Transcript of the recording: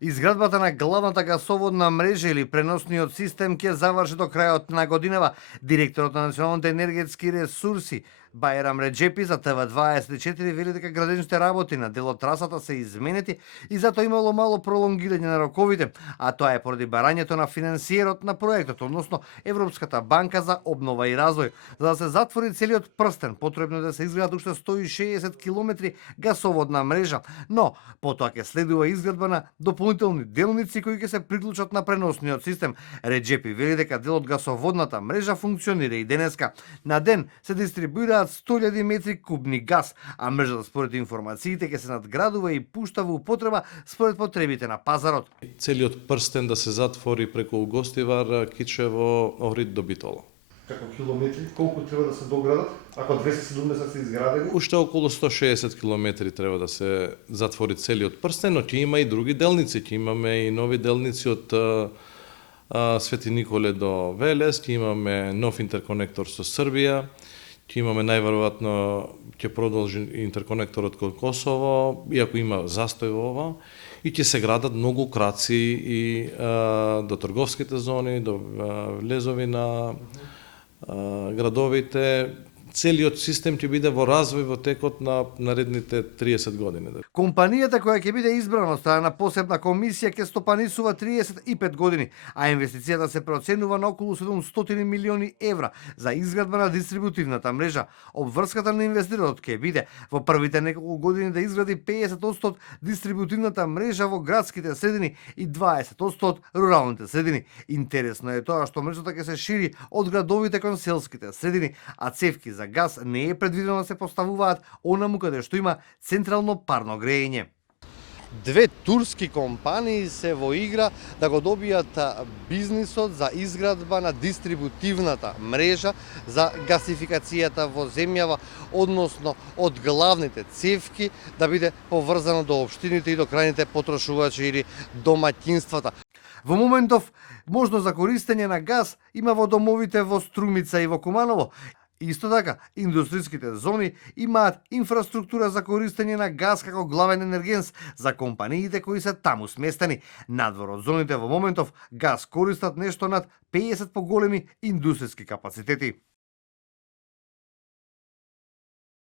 Изградбата на главната гасоводна мрежа или преносниот систем ќе заврши до крајот на годинава. Директорот на националните енергетски ресурси Бајрам Реджепи за ТВ24 вели дека градежните работи на дел од трасата се изменети и затоа имало мало пролонгирање на роковите, а тоа е поради барањето на финансиерот на проектот, односно Европската банка за обнова и развој. За да се затвори целиот прстен, потребно е да се изградат уште 160 километри гасоводна мрежа, но потоа ќе следува изградба на дополнителни делници кои ќе се приклучат на преносниот систем. Реджепи вели дека дел од гасоводната мрежа функционира и денеска. На ден се дистрибуираат 100.000 метри кубни газ, а мрежата според информациите ќе се надградува и пушта во употреба според потребите на пазарот. Целиот прстен да се затвори преку Гостивар, Кичево, Охрид до Битола. Како километри, колку треба да се доградат? Ако 270 се изградени? Уште околу 160 километри треба да се затвори целиот прстен, но ќе има и други делници. Ќе имаме и нови делници од Свети Николе до Велес, ќе имаме нов интерконектор со Србија, ќе имаме најверојатно ќе продолжи интерконекторот кон Косово, иако има застој во ова, и ќе се градат многу краци и до трговските зони, до влезови на градовите. Целиот систем ќе биде во развој во текот на наредните 30 години. Компанијата која ќе биде избрана од страна на посебна комисија ќе стопанисува 35 години, а инвестицијата се проценува на околу 700 милиони евра за изградба на дистрибутивната мрежа. Обврската на инвеститорот ќе биде во првите неколку години да изгради 50% од дистрибутивната мрежа во градските средини и 20% од руралните средини. Интересно е тоа што мрежата ќе се шири од градовите кон селските средини, а цевки за газ не е предвидено да се поставуваат онаму каде што има централно парно грејење. Две турски компании се во игра да го добијат бизнисот за изградба на дистрибутивната мрежа за гасификацијата во земјава, односно од главните цевки да биде поврзано до општините и до крајните потрошувачи или домаќинствата. Во моментов можност за користење на газ има во домовите во Струмица и во Куманово. Исто така, индустриските зони имаат инфраструктура за користење на газ како главен енергенс за компаниите кои се таму сместени. Надвор од зоните во моментов газ користат нешто над 50 поголеми индустриски капацитети.